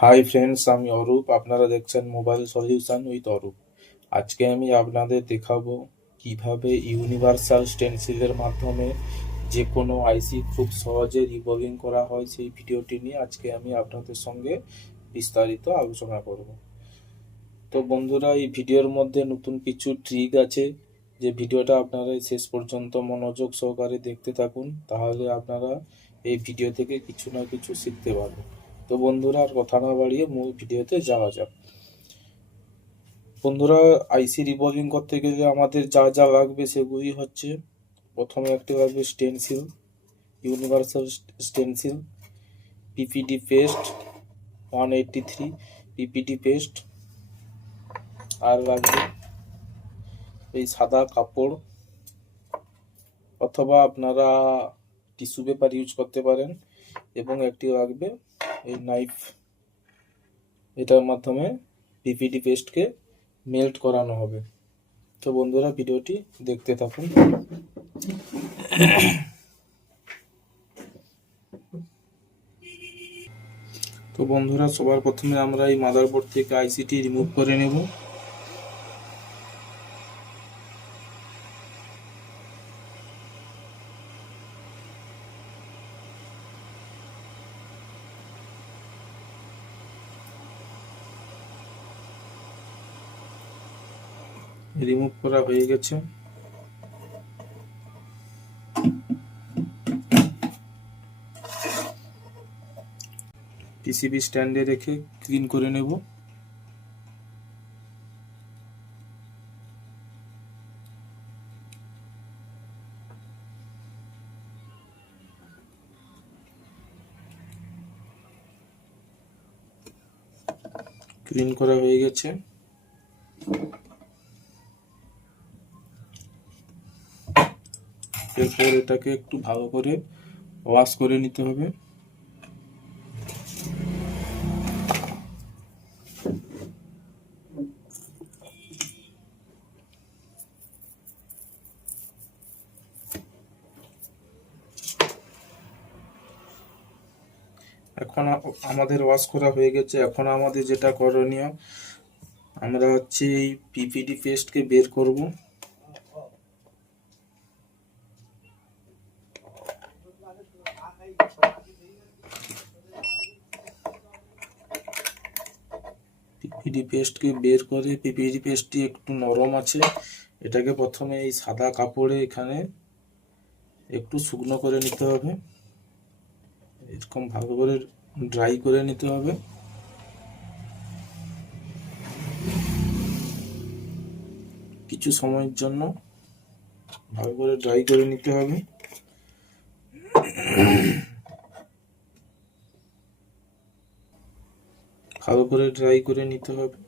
Hi friends, আমি অরূপ। আপনারা দেখছেন মোবাইল সলিউশন উইথ অরূপ। আজকে আমি আপনাদের দেখাবো কিভাবে ইউনিভার্সাল স্টেনসিলের মাধ্যমে যে কোনো আইসি খুব সহজে রিবগিং করা হয়, সেই ভিডিওটি নিয়ে আজকে আমি আপনাদের সঙ্গে বিস্তারিত আলোচনা করব। তো বন্ধুরা, এই ভিডিওর মধ্যে নতুন কিছু ট্রিক আছে, যে ভিডিওটা আপনারা শেষ পর্যন্ত মনোযোগ সহকারে দেখতে থাকুন, তাহলে আপনারা এই ভিডিও থেকে কিছু না কিছু শিখতে পারবেন। তো বন্ধুরা, আর কথা না বাড়িয়ে মূল ভিডিওতে যাওয়া যাক। বন্ধুরা, আইসি রিবগিং করতে গেলে আমাদের যা যা লাগবে সেগুলি হচ্ছে: প্রথমে একটি লাগবে stencil, universal stencil, PPD paste 183 PPD paste, আর লাগবে এই সাদা কাপড়, অথবা আপনারা টিস্যু পেপার ইউজ করতে পারেন, এবং একটি লাগবে এই নাইফ। এটার মাধ্যমে পিপিডি পেস্টকে মেল্ট করানো হবে। তো বন্ধুরা, ভিডিওটি দেখতে থাকুন। তো বন্ধুরা, সবার প্রথমে আমরা এই মাদারবোর্ড থেকে আইসিটি রিমুভ করে নেব। রিমুভ করা হয়ে গেছে। পিসিবি স্ট্যান্ডে রেখে ক্লিন করে নেব। ক্লিন করা হয়ে গেছে। এরপর এটাকে একটু ভালো করে ওয়াশ করে নিতে হবে। এখন আমাদের ওয়াশ করা হয়ে গেছে। এখন আমাদের যেটা করণীয়, আমরা হচ্ছে এই পিপিডি পেস্টকে বের করব। পিপিডি পেস্টকে বের করে, পিপিডি পেস্টটি একটু নরম আছে, এটাকে প্রথমে এই সাদা কাপড়ে এখানে একটু শুকনো করে নিতে হবে। এরকম ভালো করে ড্রাই করে নিতে হবে। কিছু সময়ের জন্য ভালো করে ড্রাই করে নিতে হবে। ভালো করে ড্রাই করে নিতে হবে।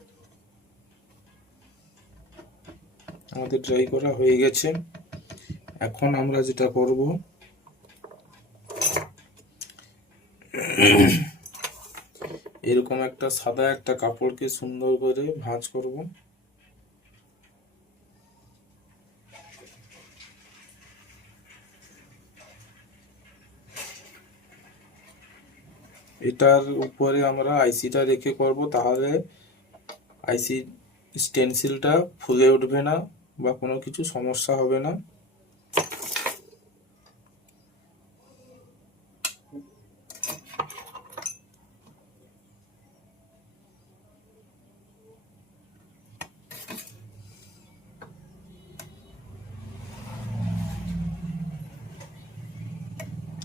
আমাদের ড্রাই করা হয়ে গেছে। এখন আমরা যেটা করব, এরকম একটা সাদা একটা কাপড়কে সুন্দর করে ভাঁজ করব। এটার উপরে আমরা আইসিটা রেখে করব, তাহলে আইসি স্টেনসিলটা ফুলে উঠবে না বা কোনো কিছু সমস্যা হবে না।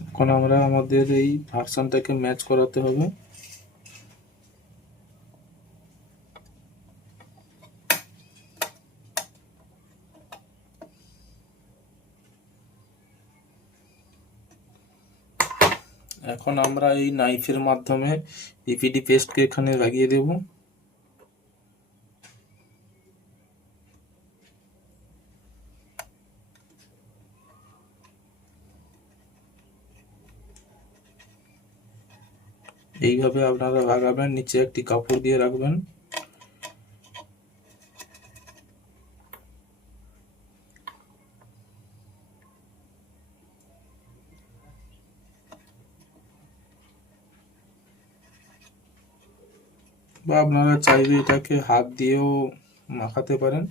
এখন আমরা আমাদের এই ভার্সনটাকে ম্যাচ করাতে হবে। এখন আমরা এই নাইফের মাধ্যমে পিপিডি পেস্টকে এখানে লাগিয়ে দেব। এইভাবে আপনারা লাগাবেন, নিচে একটি কাপড় দিয়ে রাখবেন। বা আপনারা চাইলে এটাকে হাত দিয়েও মাখাতে পারেন।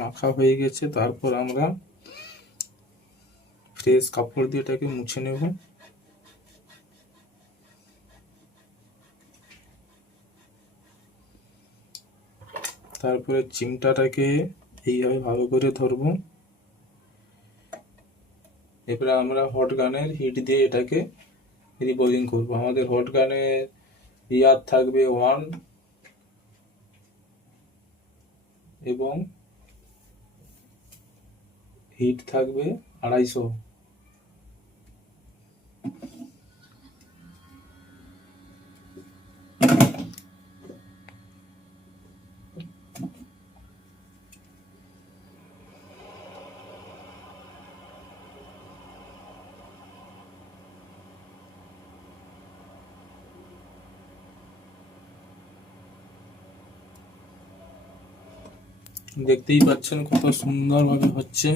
মাখা হয়ে গেছে, তারপর আমরা ফ্রেশ কাপড় দিয়ে এটাকে মুছে নেব। তারপরে চিমটাটাকে এইভাবে ভালো করে ধরবো। এরপরে আমরা হট গানের হিট দিয়ে এটাকে রিবোলিং করবো। আমাদের হট গানের ইয়ার থাকবে 1 এবং হিট থাকবে 250। দেখতেই পাচ্ছেন কত সুন্দরভাবে হচ্ছে।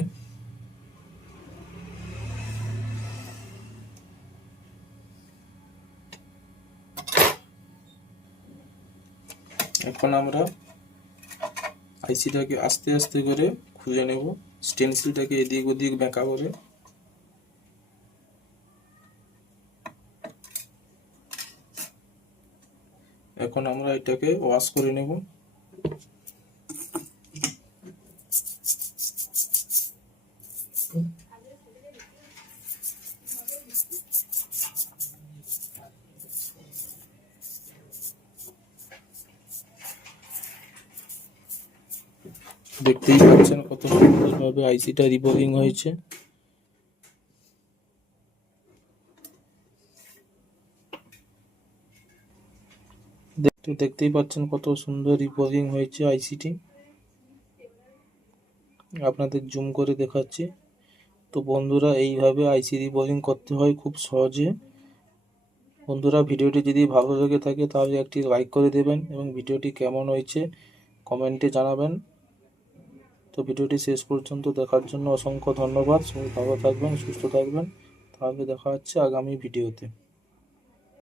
এখন আমরা আইসিটাকে আস্তে আস্তে করে খুলে নেব, স্টেনসিলটাকে এদিক ওদিক বেঁকা করে। এখন আমরা এটাকে ওয়াশ করে নেব। দেখতেই পাচ্ছেন কত সুন্দরভাবে আইসিটা রিবোলিং হয়েছে। দেখতেই পাচ্ছেন কত সুন্দর রিবোলিং হয়েছে আইসিটি। আপনাদের জুম করে দেখাচ্ছি। তো বন্ধুরা, এইভাবে আইসি রিবোলিং করতে হয় খুব সহজে। বন্ধুরা, ভিডিওটি যদি ভালো লেগে থাকে তাহলে একটি লাইক করে দেবেন এবং ভিডিওটি কেমন হয়েছে কমেন্টে জানাবেন। তো ভিডিওটি শেষ পর্যন্ত দেখার জন্য অসংখ্য ধন্যবাদ। সবাই ভালো থাকবেন, সুস্থ থাকবেন। তাহলে দেখা হচ্ছে আগামী ভিডিওতে।